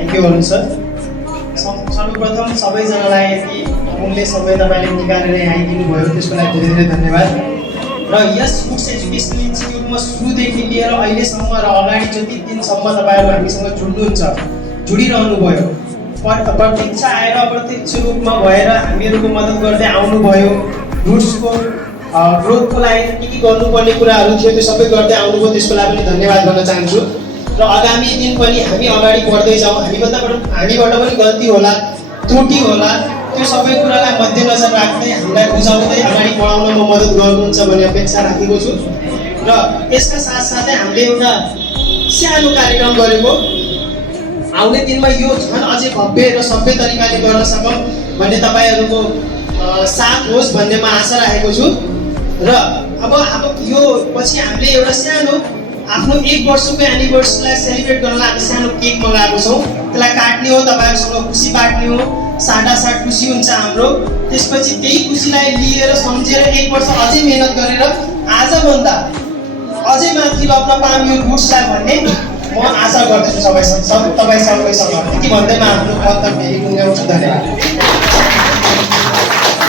Thank you Arun sir. सर्वप्रथम सबैजनालाई यति अमूल्य समय तपाईँले निकालेर यहाँ आइदिनु भयो त्यसको लागि धेरै धेरै धन्यवाद। र यस वुड्स एजुकेसन इन्स्टिट्युटमा सुरुदेखि लिएर अहिलेसम्म र अगाडि जति दिनसम्म तपाईँहरू हामीसँग जुड्नुहुन्छ, जुडिरहनु भयो, प्रत्यक्ष आएर प्रत्यक्ष रूपमा भएर हामीहरूको मद्दत गर्दै आउनुभयो, रुट्सको ग्रोथको लागि के गर्नुपर्ने कुराहरू थियो त्यो सबै गर्दै आउनुभयो, त्यसको लागि पनि धन्यवाद गर्न चाहन्छु। र आगामी दिन पनि हामी अगाडि बढ्दै जाउँ, हामीबाट पनि गल्ती होला, त्रुटि होला, त्यो सबै कुरालाई मध्यनजर राख्दै हामीलाई बुझाउँदै अगाडि बढाउनमा मद्दत गर्नुहुन्छ भन्ने अपेक्षा राखेको छु। र यसका साथसाथै हामीले एउटा सानो कार्यक्रम गरेको, आउने दिनमा यो झन् अझै भव्य र सभ्य तरिकाले गर्न सकौँ भन्ने तपाईँहरूको साथ होस् भन्ने म आशा राखेको छु। र अब यो पछि हामीले एउटा सानो आफ्नो 1 वर्षको एनिभर्सरीलाई सेलिब्रेट गर्नलाई हामी सानो केक मगाएको छौँ। त्यसलाई काट्ने हो, तपाईँहरूसँग खुसी बाँड्ने हो, साटासाट खुसी हुन्छ हाम्रो। त्यसपछि त्यही खुसीलाई लिएर सम्झेर 1 वर्ष अझै मेहनत गरेर आजभन्दा अझै माथि लग्न पाऊँ यो रुट्सलाई भन्ने म आशा गर्दछु तपाईँ सबैसँग। यति भन्दै म आफ्नो वक्तव्य टुङ्ग्याउँछु। धन्यवाद।